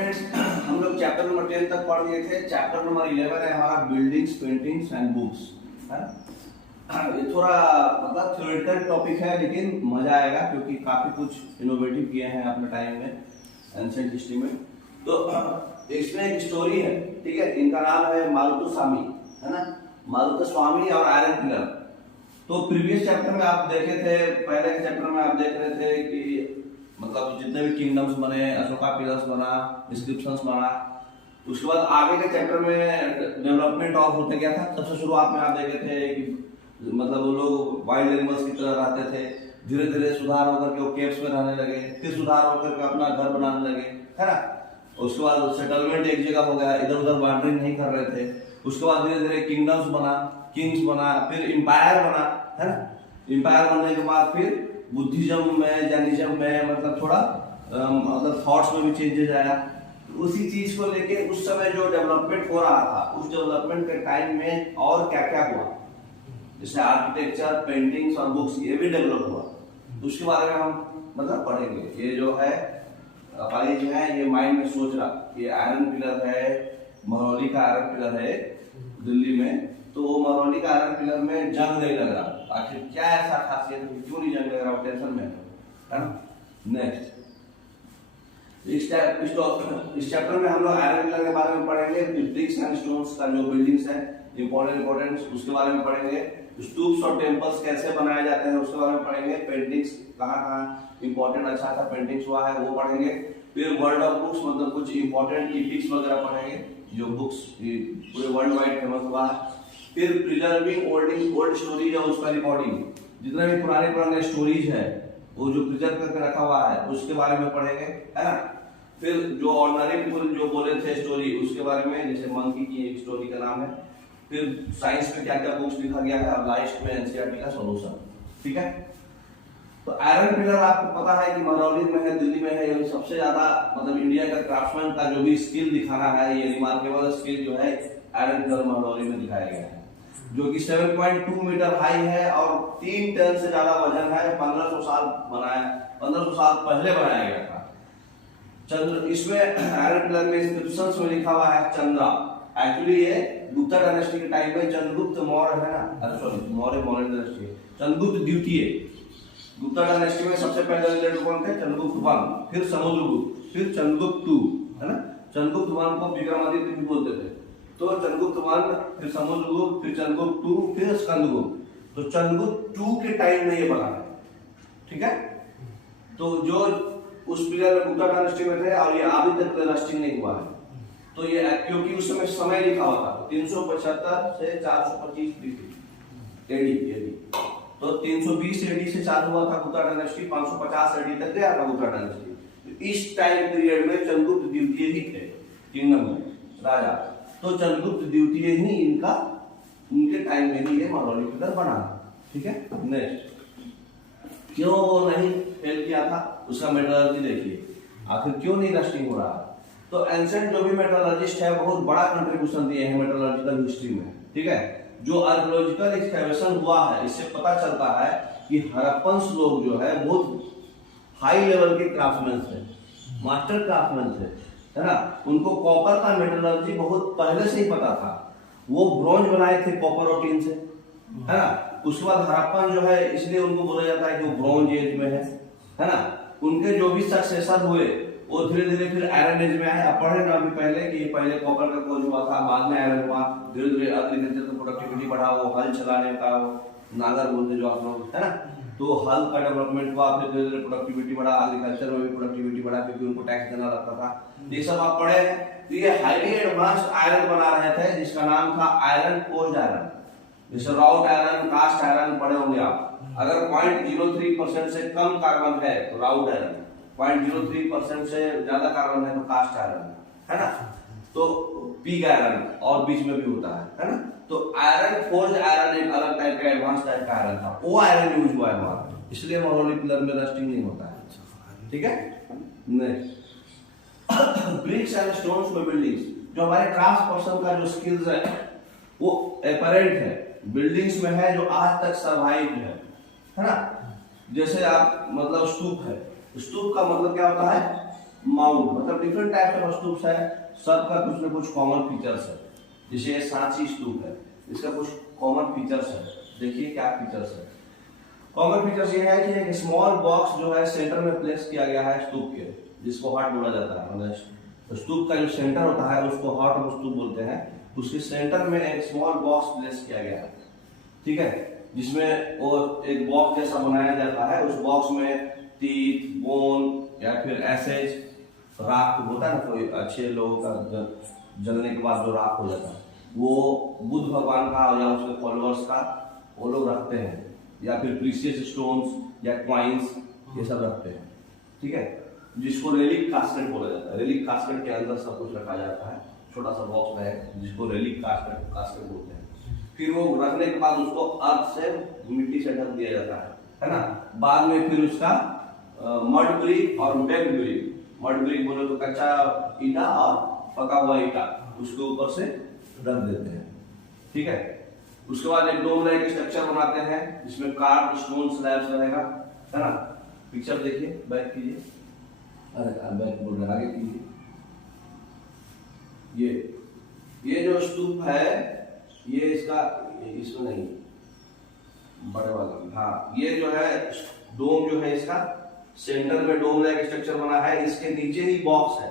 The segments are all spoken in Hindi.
स्टूडेंट्स, हम लोग चैप्टर नंबर 10 तक पढ़ लिए थे। चैप्टर नंबर 11 है हमारा बिल्डिंग्स, पेंटिंग्स एंड बुक्स। ये थोड़ा मतलब थ्योरेटिकल टॉपिक है, लेकिन मजा आएगा क्योंकि काफी कुछ इनोवेटिव किए हैं अपने टाइम में एंशिएंट हिस्ट्री में। तो इसमें एक स्टोरी है, ठीक है। इनका नाम है मारुतुस्वामी, है ना, मारुतुस्वामी और आयरन पिलर। तो प्रीवियस चैप्टर में आप देखे थे, पहले के चैप्टर में आप देख रहे थे कि मतलब जितने भी किंगडम्स बने, अशोका पिलर्स बना, इंस्क्रिप्शंस बना। उसके बाद आगे के चैप्टर में डेवलपमेंट और होते गया था। सबसे शुरुआत में आप देखे थे कि मतलब वो लोग वाइल्ड एनिमल्स की तरह रहते थे, धीरे धीरे सुधार होकर के वो केव्स में रहने लगे, फिर सुधार होकर के अपना घर बनाने लगे, है ना। उसके बाद सेटलमेंट एक जगह हो गया, इधर उधर वॉन्डरिंग नहीं कर रहे थे। उसके बाद धीरे धीरे किंगडम्स बना, किंग्स बना, फिर एम्पायर बना, है ना। एम्पायर बनने के बाद फिर बुद्धिज्म में, जैनिज्म में मतलब थोड़ा मतलब थॉट्स में भी चेंजेस आया। उसी चीज को लेके उस समय जो डेवलपमेंट हो रहा था, उस डेवलपमेंट के टाइम में और क्या क्या हुआ, जैसे आर्किटेक्चर, पेंटिंग्स और बुक्स, ये भी डेवलप हुआ। उसके बारे में हम मतलब पढ़ेंगे। ये जो है अपाली जो है, ये माइंड में सोच रहा, ये आयरन पिलर है, महरौली का आयरन पिलर है दिल्ली में। तो वो महरौली का आयरन पिलर में जंग नहीं लग रहा, आखिर क्या ऐसा खासियत है, क्यों नहीं जंग लग रहा, टेंशन में है ना। नेक्स्ट इस चैप्टर में हम लोग आयरन पिलर के बारे में पढ़ेंगे, ब्रिक्स एंड स्टोन्स का जो बिल्डिंग्स है इंपॉर्टेंट उसके बारे में पढ़ेंगे। स्तूप्स और टेम्पल्स कैसे बनाए जाते हैं उसके बारे में पढ़ेंगे। पेंटिंग्स कहाँ इंपॉर्टेंट अच्छा अच्छा पेंटिंग्स हुआ है वो पढ़ेंगे। फिर वर्ल्ड ऑफ बुक्स मतलब कुछ इंपॉर्टेंट इपिक्स वगैरह पढ़ेंगे जो बुक्स पूरे वर्ल्ड वाइड फेमस हुआ है। फिर प्रिजर्विंग ओल्ड स्टोरीज और उसका रिकॉर्डिंग, जितने भी पुराने स्टोरीज है वो जो प्रिजर्व करके रखा हुआ है उसके बारे में पढ़ेंगे, है ना। फिर जो ऑर्डिनरी पीपल जो बोले थे स्टोरी उसके बारे में, जैसे मंकी की एक स्टोरी का नाम है। फिर साइंस में क्या क्या बुक्स लिखा गया है, अब लास्ट में एनसीईआरटी का सॉल्यूशन, ठीक है। तो आयरन पिलर आपको पता है कि महरौली में है, दिल्ली में है। ये सबसे ज्यादा मतलब इंडिया का क्राफ्ट्समैन का जो भी स्किल दिखाना है, ये रिमार्केबल स्किल जो है आयरन पिलर महरौली में दिखाया गया है, जो कि 7.2 मीटर हाई है और 3 टन से ज्यादा वजन है। 1500 साल पहले बनाया गया था। चंद्र, इसमें आयरन पिलर में इंस्क्रिप्शंस में लिखा हुआ है चंद्रा। एक्चुअली ये गुप्ता डायनेस्टी के टाइम में चंद्रगुप्त मौर्य है ना, सॉरी मौर्य डायनेस्टी, चंद्रगुप्त द्वितीय। गुप्ता डायनेस्टी में सबसे पहले लीडर कौन थे? चंद्रगुप्त 1, फिर समुद्रगुप्त, फिर चंद्रगुप्त 2, है ना। चंद्रगुप्त 1 को विक्रमादित्य भी बोलते थे। तो चंद्रगुप्त 1, फिर समुद्रगुप्त, फिर चंद्रगुप्त 2, फिर स्कंदगुप्त। तो चंद्रगुप्त 2 के टाइम में ये बना है, ठीक है। तो जो उस पीरियड में गुप्ता डायनेस्टी में थे और ये अभी तक रस्टिंग नहीं हुआ है। तो ये क्योंकि उस समय लिखा हुआ था 375 से 425 BC एडी। तो 320 एडी से चालू हुआ था गुप्ता डायनेस्टी, 550 एडी तक गया था गुप्ता डायनेस्टी। तो इस टाइम पीरियड में चंद्रगुप्त द्वितीय ही थे किंगडम में राजा। तो चंद्रगुप्त द्वितीय ही इनका, उनके टाइम में ही ये महरौली पिलर बना, ठीक है। नेक्स्ट, क्यों वो नहीं फेल किया था उसका मेटलर्जी देखिए, आखिर क्यों नहीं रस्टिंग हो रहा। तो एंशिएंट जो भी मेटलर्जिस्ट है बहुत बड़ा कंट्रीब्यूशन दिए हैं मेटलर्जिकल हिस्ट्री में, ठीक है। जो आर्कियोलॉजिकल एक्सकैवेशन हुआ है इससे पता चलता है कि हड़प्पन लोग जो है बहुत हाई लेवल के क्राफ्टमैन थे, मास्टर क्राफ्टमैन थे, है ना। उनको कॉपर का मेटलर्जी बहुत पहले से ही पता था। वो ब्रॉन्ज बनाए थे कॉपर और टिन से, है ना। उसके बाद हड़प्पन जो है इसलिए उनको बोला जाता है कि वो ब्रॉन्ज एज में है ना। उनके जो भी सक्सेसर हुए वो धीरे धीरे फिर आयरन एज में आए। पढ़े ना अभी पहले कि पहले कॉपर का खोज हुआ था, बाद में आयरन हुआ। धीरे धीरे एग्रीकल्चर की प्रोडक्टिविटी बढ़ा, वो हल चलाने का, वो नागर बोलते जो आप लोग, है ना। तो हल का डेवलपमेंट हुआ, फिर धीरे धीरे प्रोडक्टिविटी बढ़ा, एग्रीकल्चर में भी प्रोडक्टिविटी बढ़ा क्योंकि उनको टैक्स देना लगता था। ये सब आप पढ़े हैं। तो ये हाईली एडवांस्ड आयरन बना रहे थे जिसका नाम था आयरन फोर्ज्ड आयरन। जैसे राउट आयरन, कास्ट आयरन पढ़े होंगे आप। अगर 0.03% से कम कार्बन है तो राउट आयरन, 0.03% से ज्यादा कार्बन है तो कास्ट आयरन, है ना। तो पिग आयरन और बीच में भी होता है ना। तो आयरन फोर्ज्ड आयरन एक अलग टाइप का एडवांस टाइप का आयरन था, वो आयरन यूज हुआ है वहां, इसलिए महरौली पिलर में रस्टिंग नहीं होता है, ठीक है। नेक्स्ट, ब्रिक्स एंड स्टोन्स में बिल्डिंग्स, जो हमारे क्राफ्ट पर्सन का जो स्किल्स है वो एपरेंट है, बिल्डिंग्स में है जो आज तक सर्वाइव है ना। जैसे आप मतलब स्तूप है, स्तूप का मतलब क्या होता है? माउंट, मतलब डिफरेंट टाइप ऑफ स्तूप है, सबका कुछ ना कुछ कॉमन फीचर्स है। जैसे ये सांची स्तूप है, इसका कुछ कॉमन फीचर्स है, देखिए क्या फीचर्स है। कॉमन फीचर्स ये है कि एक स्मॉल बॉक्स जो है सेंटर में प्लेस किया गया है स्तूप के, जिसको हार्ट बोला जाता है। मतलब स्तूप का जो सेंटर होता है उसको हार्ट ऑफ स्तूप बोलते हैं। उसके सेंटर में एक स्मॉल बॉक्स प्लेस किया गया है, ठीक है, जिसमें वो एक बॉक्स जैसा बनाया जाता है। उस बॉक्स में टीथ, बोन या फिर एसेज राख होता है ना, कोई अच्छे लोगों का जलने के बाद जो राख हो जाता है वो बुद्ध भगवान का या उसके फॉलोअर्स का वो लोग रखते हैं, या फिर प्रीशियस स्टोन्स या क्वाइंस ये सब रखते हैं, ठीक है, जिसको रेलिक कास्केट बोला जाता है। रेलिक कास्केट के अंदर सब कुछ रखा जाता है, छोटा सा बॉक्स है जिसको रेलिक कास्केट बोलते हैं। फिर वो रखने के बाद उसको अर्थ से, मिट्टी से ढक दिया जाता है ना। बाद में फिर उसका मड ब्रिक और बेक्ड ब्रिक, मड ब्रिक बोले तो कच्चा ईटा और पका हुआ ईटा, उसके ऊपर से रख देते हैं, ठीक है। उसके बाद एक डोम लाइक स्ट्रक्चर बनाते हैं जिसमें कार्ड स्टोन स्लैब्स रहेगा, है ना। पिक्चर देखिए, बैक कीजिए, अरे बैक बोल रहे, आगे कीजिए। ये जो स्तूप है ये इसका, इसमें नहीं, बड़े वाला, हाँ, ये जो है डोम जो है इसका सेंटर में डोम लाइक स्ट्रक्चर बना है। इसके नीचे ही बॉक्स है,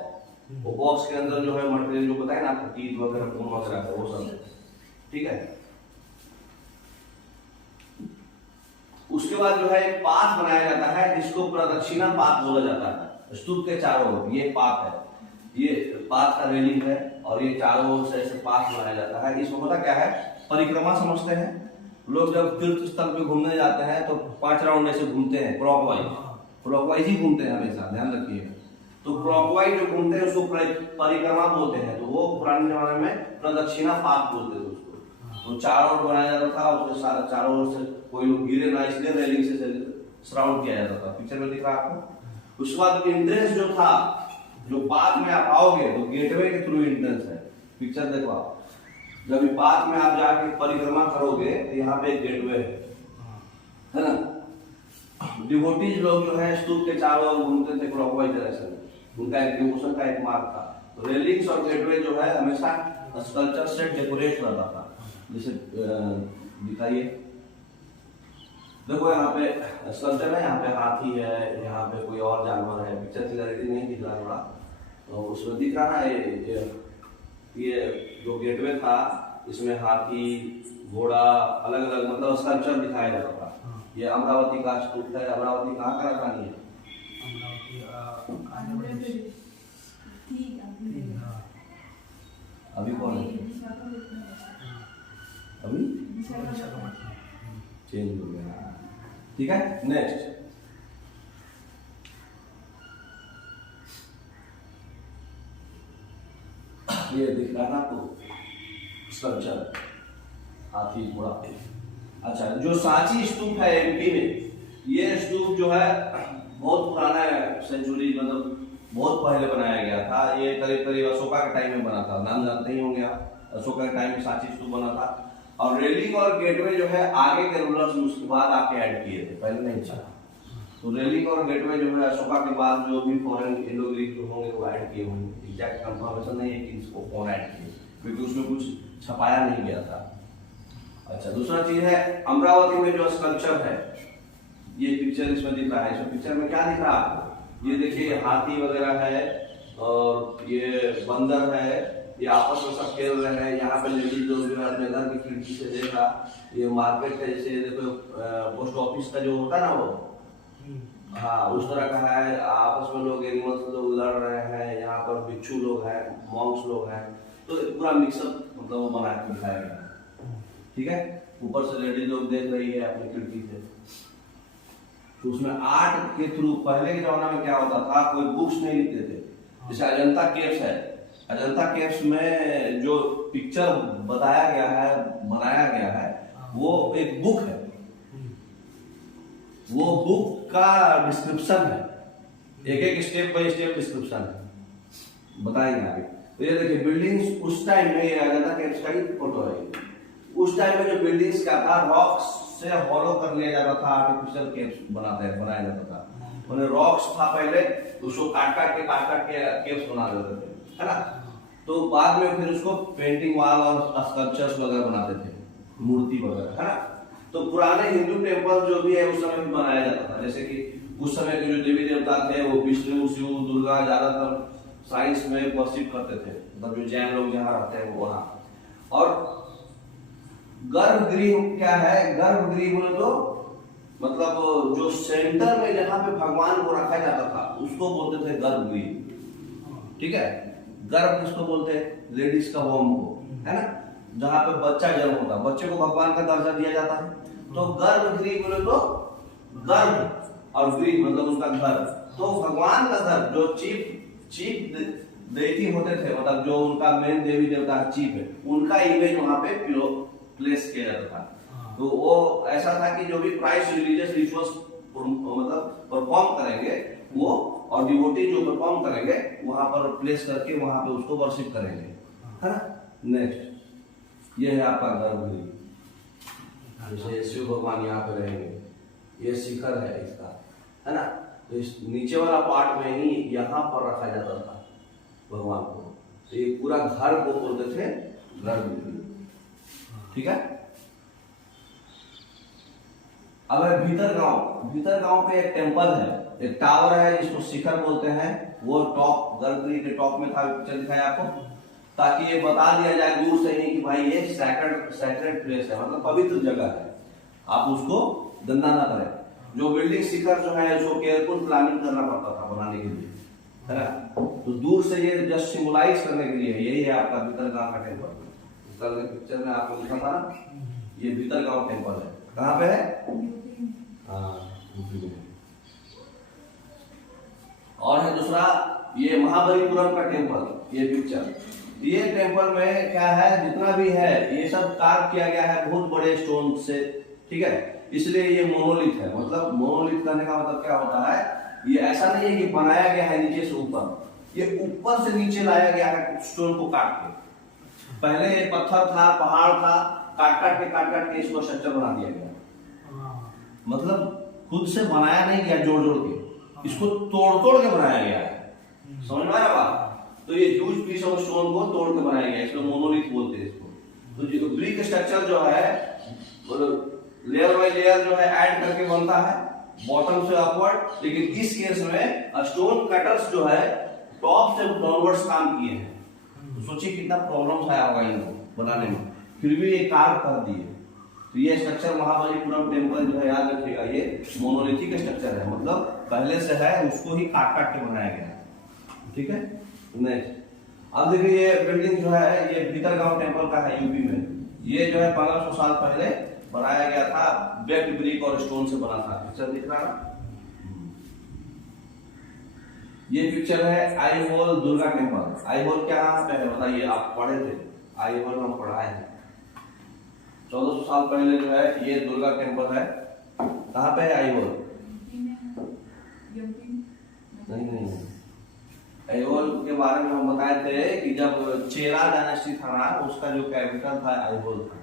वो बॉक्स के अंदर जो है मटेरियल जो बताया ना आपको, टीथ वगैरह, बोन वगैरह है, वो सब, ठीक है। उसके बाद जो है एक पाथ बनाया जाता है जिसको प्रदक्षिणा पाथ बोला जाता है। स्तूप के चारों ओर ये पाथ है, ये पाथ का रेलिंग है और ये चारों ओर से ऐसे पाथ बनाया जाता है। इसमें होता क्या है, परिक्रमा समझते हैं लोग, जब तीर्थ स्थल पे घूमने जाते हैं तो 5 राउंड ऐसे घूमते हैं, क्लॉकवाइज ही घूमते हैं हमेशा, ध्यान रखिएगा। तो क्लॉकवाइज जो घूमते हैं उसको परिक्रमा बोलते हैं, तो वो पुराने जमाने में प्रदक्षिणा पाथ बोलते थे उसको। तो चारों ओर बनाया जाता था, उसके चारों ओर से कोई लोग गिरे ना, इसलिए रेलिंग से सराउंड किया जाता था। पिक्चर में दिख रहा है आपको। उसके बाद एंट्रेंस जो था, जो पाथ में आप आओगे तो गेटवे के थ्रू एंट्रेंस है। पिक्चर देखो आप, जब पाथ में आप जाके परिक्रमा करोगे तो यहाँ पे एक गेटवे है ना। डिवोटीज लोग जो है स्तूप के चारों ओर घूमते थे क्लॉकवाइज डायरेक्शन में, उनका एक डिवोशन का एक मार्ग था। तो रेलिंग्स और गेटवे जो है हमेशा स्कल्पचर से डेकोरेट रहता था। जैसे दिखाइए, देखो यहाँ पे स्कल्पचर है, यहाँ पे हाथी है, यहाँ पे कोई और जानवर है। पिक्चर क्लियरिटी नहीं दिख रहा थोड़ा, तो उसमें दिख रहा है ये जो गेटवे था इसमें हाथी, घोड़ा, अलग अलग मतलब स्कल्पचर दिखाया जाता था। ये अमरावती का स्तूप है। अमरावती कहाँ का राजधानी है? अभी कौन है? अभी चेंज हो गया, ठीक है। नेक्स्ट ये दिख रहा है आपको स्कल्पचर, हाथी, घोड़ा। अच्छा, जो सांची स्तूप है एमपी में, ये स्तूप जो है बहुत पुराना है, सेंचुरी मतलब बहुत पहले बनाया गया था। ये करीब करीब अशोका के टाइम में बना था, नाम जानते ही होंगे आप, अशोका के टाइम में सांची स्तूप बना था। और रेलिंग और गेटवे जो है आगे के रूलर्स उसके बाद आके ऐड किए थे, पहले नहीं था। तो रेलिंग और गेटवे जो है अशोका के बाद जो भी फॉरेन इंडो ग्रीक जो होंगे वो ऐड किए होंगे। एग्जैक्ट कंफर्मेशन नहीं है कि इसको कौन ऐड किए, क्योंकि उसमें कुछ छपाया नहीं गया था। अच्छा, दूसरा चीज है अमरावती में जो स्कल्पचर है, ये पिक्चर इसमें दिख रहा है। इसमें पिक्चर में क्या दिख रहा है आपको? ये देखिए हाथी वगैरह है और ये बंदर है, ये आपस में सब खेल रहे हैं। यहाँ पे लेडीज लोग जो है अपने घर की खिड़की से देखा। ये मार्केट है, जैसे देखो पोस्ट ऑफिस का जो होता है ना वो, हाँ, उस तरह का है। आपस में लोग एनिमल्स लोग लड़ रहे हैं, यहाँ पर बिच्छू लोग हैं, मॉन्क्स लोग हैं, तो पूरा मिक्सअप मतलब वो बना के दिखाया गया, ठीक है। ऊपर से लेडीज लोग देख रही है अपनी खिड़की से। तो उसमें आर्ट के थ्रू, पहले के जमाना में क्या होता था, कोई बुक्स नहीं लिखते थे। जैसे अजंता केव्स है, अजंता केव्स में जो पिक्चर बताया गया है, बनाया गया है, वो एक बुक है। वो बुक का डिस्क्रिप्शन है, एक एक स्टेप बाय स्टेप डिस्क्रिप्शन है, बताएंगे आगे। तो ये देखिए बिल्डिंग्स उस टाइम में, ये अजंता केव्स का ही फोटो है। उस टाइम में जो बिल्डिंग्स क्या था, रॉक्स से हॉलो कर लिया जाता था, आर्टिफिशियल केव्स बनाया जाता था। मैंने रॉक्स था पहले, उसको काट काट के केव्स बना देते थे, है ना। तो बाद में फिर उसको पेंटिंग वॉल और स्कल्पचर्स वगैरह बनाते थे, मूर्ति वगैरह, है ना। तो पुराने हिंदू टेम्पल जो भी है उस समय भी बनाया जाता था, जैसे कि उस समय के जो देवी देवता थे वो विष्णु, शिव, दुर्गा ज्यादातर साइंस में वर्शिप करते थे, मतलब जो जैन लोग यहाँ रहते हैं वो वहाँ। और गर्भगृह क्या है, गर्भगृह बोले तो मतलब जो सेंटर में जहाँ पे भगवान को रखा जाता था उसको बोलते थे गर्भगृह, ठीक है। गर्भ किसको बोलते हैं, लेडीज का वोम को, है ना, जहाँ पे बच्चा जन्म होता है, बच्चे को भगवान का दर्जा दिया जाता है। तो गर्भगृह बोले तो गर्भ और गृह मतलब उसका घर, तो भगवान का घर जो चीफ देवी होते थे, मतलब जो उनका मेन देवी देवता चीफ है, उनका इमेज वहां पे प्लेस किया जाता था। तो वो ऐसा था कि जो भी प्राइस रिलीजियस रिचुअल्स मतलब परफॉर्म करेंगे वो, और डिवोटी जो परफॉर्म करेंगे वहां पर प्लेस करके वहां पे उसको वर्शिप करेंगे, है ना। नेक्स्ट ये है आपका गर्भगृह, जैसे शिव भगवान यहाँ पे रहेंगे, ये शिखर है इसका, है ना। तो इस नीचे वाला पार्ट में ही यहाँ पर रखा जाता था भगवान को, तो ये पूरा घर को बोलते थे गर्भगृह, ठीक है। अब है भीतर गांव पे एक टेम्पल है, एक टावर है जिसको शिखर बोलते हैं, वो टॉप गर्भगृह के टॉप में था, पिक्चर दिखाया आपको, ताकि ये बता दिया जाए दूर से ही कि भाई ये सैक्रेड प्लेस है, मतलब पवित्र जगह है, आप उसको गंदा ना करें। जो बिल्डिंग शिखर जो है उसको केयरफुल प्लानिंग करना पड़ता था बनाने के लिए, है ना। तो दूर से ये जस्ट सिंबलाइज करने के लिए, यही है आपका भीतरगांव का टेम्पल। कल के पिक्चर में आपको दिखा था ना, ये भीतरगांव टेम्पल है, कहाँ पे है, यूपी में। और है दूसरा ये महाबलीपुरम का टेम्पल, ये पिक्चर, ये टेम्पल में क्या है, जितना भी है ये सब कार्व किया गया है बहुत बड़े स्टोन से, ठीक है, इसलिए ये मोनोलिथ है। मतलब मोनोलिथ करने का मतलब क्या होता है, ये ऐसा नहीं है कि बनाया गया है नीचे से ऊपर, ये ऊपर से नीचे लाया गया है स्टोन को काट के। पहले ये पत्थर था, पहाड़ था, काट के इसको स्ट्रक्चर बना दिया गया, मतलब खुद से बनाया नहीं गया जोड़ के, इसको तोड़ के बनाया गया है, समझ में आया बात। तो ये ह्यूज पीस ऑफ स्टोन को तोड़ के बनाया गया, इसको मोनोलिथ बोलते हैं इसको। तो जो ब्रिक स्ट्रक्चर जो है लेयर बाय लेयर जो है ऐड करके बनता है बॉटम से अपवर्ड, लेकिन इस केस में स्टोन कटर्स जो है टॉप से डाउनवर्ड्स काम किए हैं। तो सोचिए कितना प्रॉब्लम्स आया होगा इनको बनाने में, फिर भी ये कार्व कर दिए। तो ये स्ट्रक्चर महाबलीपुरम टेम्पल जो है, याद रखिएगा ये मोनोलिथिक स्ट्रक्चर है, मतलब पहले से है, उसको ही काट के बनाया गया है, ठीक है। नेक्स्ट अब देखिए ये बिल्डिंग जो है ये भीतरगांव टेम्पल का है, यूपी में। ये जो है 1500 साल पहले बनाया गया था, बेक्ड ब्रिक और स्टोन से बना था, पिक्चर दिख रहा है। ये पिक्चर है आईहोल दुर्गा टेम्पल। आईहोल क्या है बताइए, आप पढ़े थे, आईहोल हम पढ़ाए हैं। 1400 साल पहले जो है ये दुर्गा टेम्पल है, कहाँ पे है आईहोल, नहीं आईहोल के बारे में हम बताए थे कि जब चेरा डायनेस्टी था ना, उसका जो कैपिटल था आईहोल था,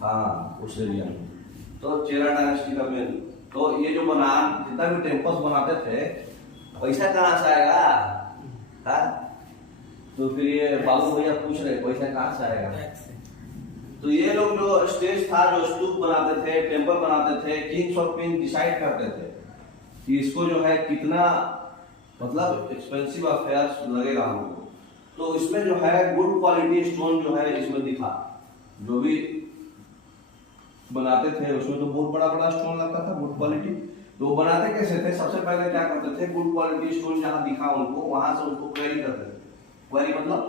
हाँ उस एरिया में। तो चेरा डायनेस्टी का मेन, तो ये जो जितना भी टेम्पल्स बनाते थे, पैसा कहाँ से आएगा, हाँ। तो फिर ये बाबू भैया पूछ रहे पैसा कहाँ से आएगा। तो ये लोग जो स्टेज था, जो स्तूप बनाते थे, टेम्पल बनाते थे, किंग्स और क्वीन डिसाइड करते थे कि इसको जो है कितना मतलब एक्सपेंसिव अफेयर्स लगेगा हमको। तो इसमें जो है गुड क्वालिटी स्टोन जो है इसमें दिखा, जो भी बनाते थे उसमें तो बहुत बड़ा स्टोन लगता था, गुड क्वालिटी। तो बनाते कैसे थे, सबसे पहले क्या करते थे, गुड क्वालिटी स्टोन जहां दिखा उनको, वहां से उसको क्वेरी करते थे। क्वेरी मतलब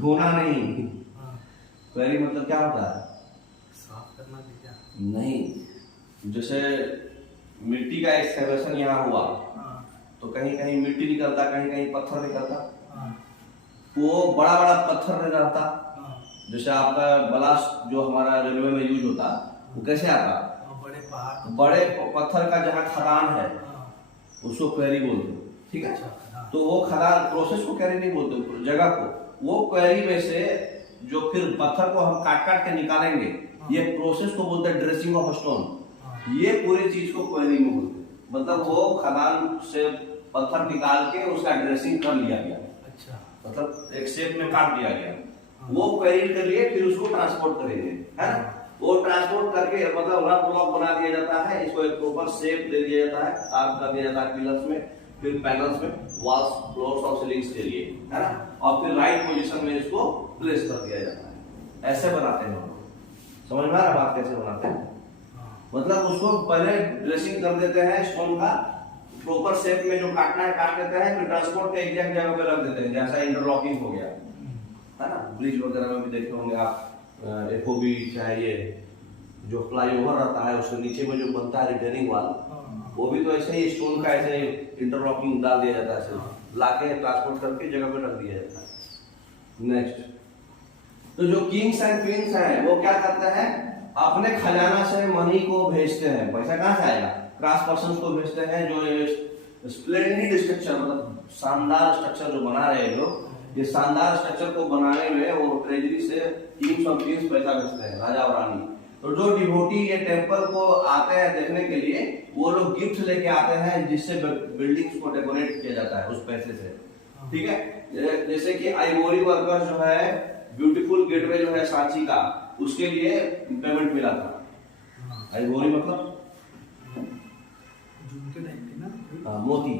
धोना नहीं, क्वेरी मतलब क्या होता है, साफ करना नहीं। जैसे मिट्टी का एक्सकैवेशन यहाँ हुआ, तो कहीं कहीं मिट्टी निकलता, कहीं कहीं पत्थर निकलता, वो बड़ा पत्थर नहीं रहता। जैसे आपका ब्लास्ट जो हमारा रेलवे में यूज होता, वो कैसे आता, बड़े पत्थर का जहाँ खदान है उसको क्वेरी बोलते, ठीक है। तो वो खदान प्रोसेस को क्वेरी नहीं बोलते, जगह को, वो क्वेरी में से जो फिर पत्थर को हम काट के निकालेंगे, ये प्रोसेस को बोलते हैं ड्रेसिंग ऑफ स्टोन। ये पूरी चीज को क्वेरी में बोलते हैं। मतलब वो खदान से पत्थर निकाल के उसका ड्रेसिंग कर लिया गया। अच्छा। मतलब एक शेप में काट दिया गया, वो क्वेरी कर लिए, फिर उसको ट्रांसपोर्ट करेंगे, है ना। वो ट्रांसपोर्ट करके मतलब रफ ब्लॉक बना दिया जाता है, इसको एक प्रॉपर शेप दे दिया जाता है, कार्व कर दिया जाता है पिलर्स में, फिर पैनल्स में, वॉल्स, फ्लोर्स और सीलिंग्स के लिए, है ना। और फिर राइट पोजीशन में इसको प्लेस कर दिया जाता है। ऐसे बनाते हैं हम लोग। समझ में आ रहा है बात कैसे बनाते हैं? मतलब उसको पहले ड्रेसिंग कर देते हैं स्टोन का, प्रॉपर शेप में जो काटना है काट देते हैं, फिर ट्रांसपोर्ट के एग्जैक्ट जगह पे रख देते हैं, जैसा इंटरलॉकिंग हो गया, है ना। ब्रिज वगैरह में भी देखे होंगे आप, एफओबी चाहे ये जो फ्लाईओवर रहता है उसके नीचे में जो बनता है रिटेनिंग वाल, वो भी तो ऐसे ही स्टोन का ऐसे इंटरलॉकिंग डाल दिया जाता है, ऐसे लाके ट्रांसपोर्ट करके जगह पे रख दिया जाता है। नेक्स्ट, तो जो किंग्स एंड क्वींस हैं वो क्या करते हैं, अपने खजाना से मनी को भेजते हैं। पैसा कहाँ से आएगा? क्रास पर्सन को भेजते हैं, जो स्प्लेंडिड स्ट्रक्चर, मतलब शानदार स्ट्रक्चर जो बना रहे हैं लोग, ये शानदार स्ट्रक्चर को बनाने में वो ट्रेजरी से किंग्स और क्वींस पैसा भेजते हैं, राजा और रानी। तो जो डिवोटी ये टेंपल को आते हैं देखने के लिए, वो लोग गिफ्ट लेके आते हैं, जिससे बिल्डिंग्स को डेकोरेट किया जाता है उस पैसे से, ठीक है। जैसे कि आइवोरी वर्कर जो है, ब्यूटीफुल गेटवे जो है सांची का, उसके लिए पेमेंट मिला था। आइवोरी मतलब मोती,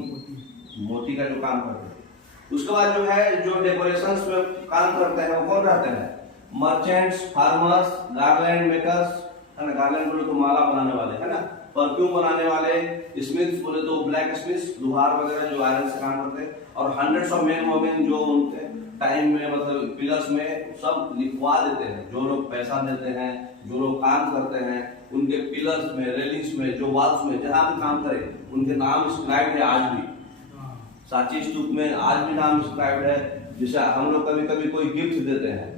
मोती का जो काम करते हैं। उसके बाद जो है, जो डेकोरेशंस में काम करते हैं वो कौन रहते हैं? मर्चेंट्स, फार्मर्स, गार्लैंड मेकर्स, है ना। गार्लैंड बोले तो माला बनाने वाले, है ना। परफ्यूम बनाने वाले, स्मिथ्स बोले तो ब्लैक स्मिथ्स, लोहार वगैरह जो आयरन से काम करते हैं, और हंड्रेड्स ऑफ मेन वोमेन जो उनके टाइम में मतलब पिलर्स में सब लिखवा देते हैं। जो लोग पैसा देते हैं, जो लोग काम करते हैं, उनके पिलर्स में, रेलिंग्स में, जो वॉल्स में जहां भी काम करें, उनके नाम स्क्राइब है आज भी। सांची स्तूप में आज भी नाम स्क्राइब है। जैसे हम लोग कभी कभी कोई गिफ्ट देते हैं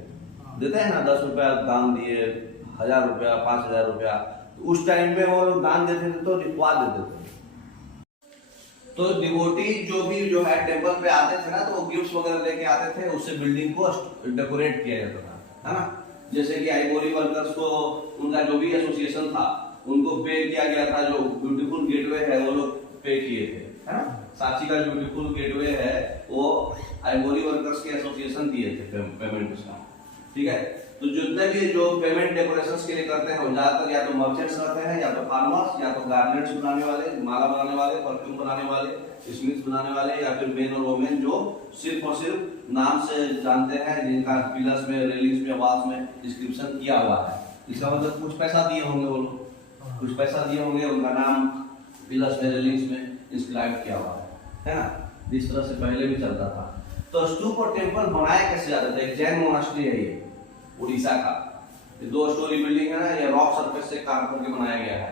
ना, 10 रुपया दान दिए, 1000 रुपया, 5000 रुपया, तो उस टाइम में वो लोग दान देते थे तो लिखवा देते थे। तो डिवोटी जो भी जो है टेंपल पे आते थे ना, तो वो गिफ्ट्स वगैरह लेके आते थे, उससे बिल्डिंग को डेकोरेट किया जाता था, है ना। जैसे कि आइवोरी वर्कर्स को उनका जो भी एसोसिएशन था उनको पे किया गया था, जो ब्यूटीफुल गेटवे है वो लोग पे किए थे, है ना। सांची का ब्यूटीफुल गेटवे है वो आइवोरी वर्कर्स के एसोसिएशन दिए थे पेमेंट उसका, ठीक है। तो जितने भी जो पेमेंट डेकोरेशंस के लिए करते हैं, ज्यादातर या तो मर्चेंट्स रहते हैं, या तो फार्मर्स, या तो गार्मेंट्स बनाने वाले, माला बनाने वाले, परफ्यूम बनाने वाले, स्मिथ्स बनाने वाले, या फिर मेन और वोमेन जो सिर्फ और सिर्फ नाम से जानते हैं, जिनका पिलर्स में, रेलिंग्स में, वॉल्स में डिस्क्रिप्शन किया हुआ है। इसका मतलब कुछ पैसा दिए होंगे वो लोग, कुछ पैसा दिए होंगे, उनका नाम पिलर्स में, रेलिंग्स में इंस्क्राइब किया हुआ है ना। इस तरह से पहले भी चलता था। तो स्तूप और टेंपल बनाए कैसे जाते थे? एक जैन मोनास्ट्री है ये उड़ीसा का, 2 स्टोरी बिल्डिंग है ना, ये रॉक सरफेस से काम करके बनाया गया है।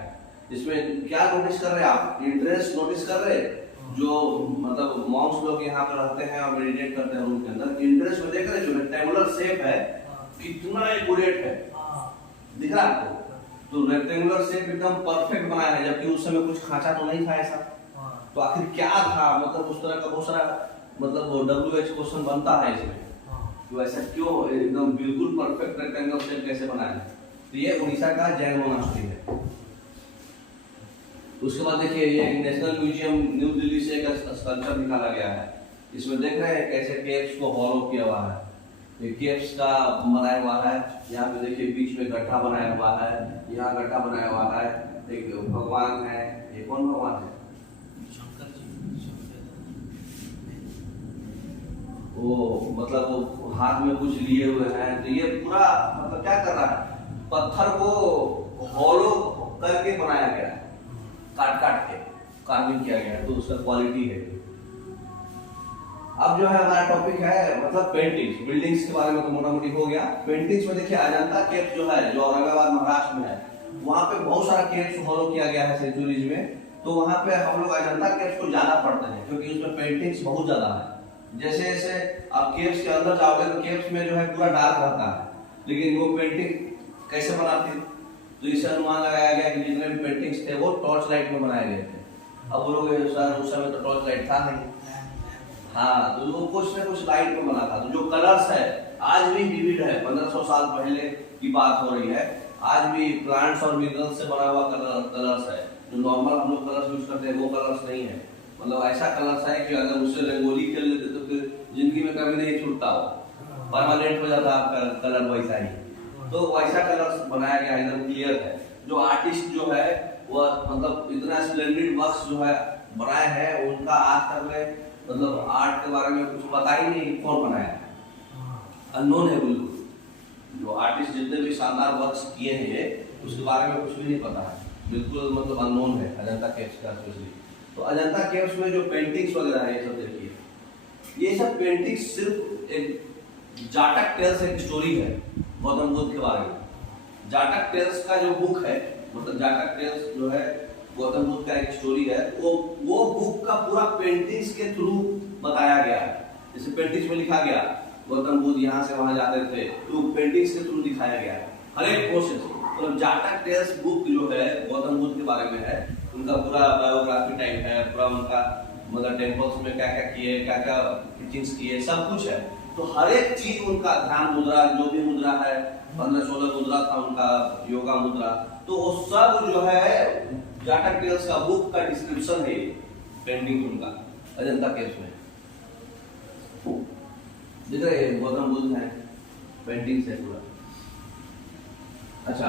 इसमें क्या नोटिस कर रहे हैं आप? इंटरेस्ट नोटिस कर रहे हैं? जो मतलब मॉन्क्स लोग यहाँ पे रहते हैं और मेडिटेट करते हैं रूम के अंदर, इंटरेस्ट में देख रहे हैं, जो रेक्टेंगुलर शेप है कितना एक्यूरेट है, दिख रहा है आपको? तो रेक्टेंगुलर शेप एकदम परफेक्ट बनाया है, जबकि उस समय कुछ खांचा तो नहीं था ऐसा। तो आखिर क्या था? मतलब उस तरह का बहुत सारा मतलब WH क्वेश्चन बनता है इसमें, तो ऐसा क्यों एकदम बिल्कुल परफेक्ट रेक्टेंगल शेप कैसे बनाया? तो ये उड़ीसा का जैन मोनास्ट्री है। उसके बाद देखिए, ये नेशनल म्यूजियम न्यू दिल्ली से एक स्कल्पचर निकाला गया है। इसमें देख रहे हैं कैसे केव्स को हॉलो किया हुआ है, ये केव्स का बनाया हुआ है। यहाँ पे देखिए बीच में गड्ढा बनाया हुआ है, यहाँ गड्ढा बनाया हुआ है, एक भगवान है। ये कौन भगवान है? वो मतलब वो हाथ में कुछ लिए हुए हैं। तो ये पूरा मतलब क्या कर रहा है? पत्थर को हॉलो करके बनाया गया है, काट काट के कार्विंग किया गया है, तो उसका क्वालिटी है। अब जो है हमारा टॉपिक है मतलब पेंटिंग्स। बिल्डिंग्स के बारे में तो मोटा मोटी हो गया। पेंटिंग्स में देखिए, अजंता केव्स जो है, जो औरंगाबाद महाराष्ट्र में है, वहां पे बहुत सारा केव्स फॉलो किया गया है सेंचुरीज में। तो वहां पे हम लोग अजंता केव्स को ज्यादा पढ़ते हैं, क्योंकि उसमें पेंटिंग्स बहुत ज्यादा है। जैसे जैसे आप केव्स के अंदर जाओगे तो केव्स में जो है पूरा डार्क रहता है, लेकिन वो पेंटिंग कैसे बनाते हैं? तो इससे अनुमान लगाया गया कि जितने भी पेंटिंग्स थे वो टॉर्च लाइट में बनाए गए थे। अब वो लोग सर उस समय तो टॉर्च लाइट था नहीं, हाँ, तो वो कुछ न कुछ लाइट में बना था। तो जो कलर्स है आज भी विविड है, 1500 साल पहले की बात हो रही है, आज भी प्लांट्स और मिनरल्स से बना हुआ कलर्स है, जो नॉर्मल हम लोग कलर्स यूज करते हैं वो कलर्स नहीं है। मतलब ऐसा कलर्स है कि अगर उससे रंगोली खेल लेते तो फिर जिंदगी में कभी नहीं छूटता, हो परमानेंट हो जाता आपका कलर वैसा ही। तो वैसा कलर्स बनाया गया, एकदम क्लियर है। जो आर्टिस्ट जो है वो मतलब इतना स्प्लेंडेड वर्क्स जो है बनाए हैं, उनका आज तक में मतलब आर्ट के बारे में कुछ पता ही नहीं कौन बनाया, अननोन है बिल्कुल। जो आर्टिस्ट जितने भी शानदार वर्क्स किए हैं उसके बारे में कुछ भी नहीं पता है, बिल्कुल मतलब अननोन है अजंता केव्स का स्पेशली। तो अजंता केव्स में जो पेंटिंग्स वगैरह है ये सब देखिए, ये सब पेंटिंग्स सिर्फ एक जाटक टेल्स एक स्टोरी है गौतम बुद्ध के बारे में। जाटक टेल्स का जो बुक है, मतलब जाटक टेल्स जो है गौतम बुद्ध का एक स्टोरी है, वो बुक का पूरा पेंटिंग्स के थ्रू बताया गया है। जैसे पेंटिंग्स में लिखा गया गौतम बुद्ध यहाँ से वहां जाते थे, तो पेंटिंग्स के थ्रू दिखाया गया है हर एक प्रोसेस। तो जाटक टेल्स बुक जो है गौतम बुद्ध के बारे में है, उनका पूरा बायोग्राफी टाइप है, पूरा उनका मतलब टेम्पल्स में क्या क्या किए, क्या क्या टीचिंग्स किए, सब कुछ है। तो हर एक चीज उनका ध्यान मुद्रा, जो भी मुद्रा है 15-16 मुद्रा था उनका, योगा मुद्रा, तो वो सब जो है जाटक टेल्स का बुक का डिस्क्रिप्शन है पेंटिंग उनका अजंता केव्स में। दिख रहे हैं गौतम बुद्ध है पेंटिंग से पूरा। अच्छा,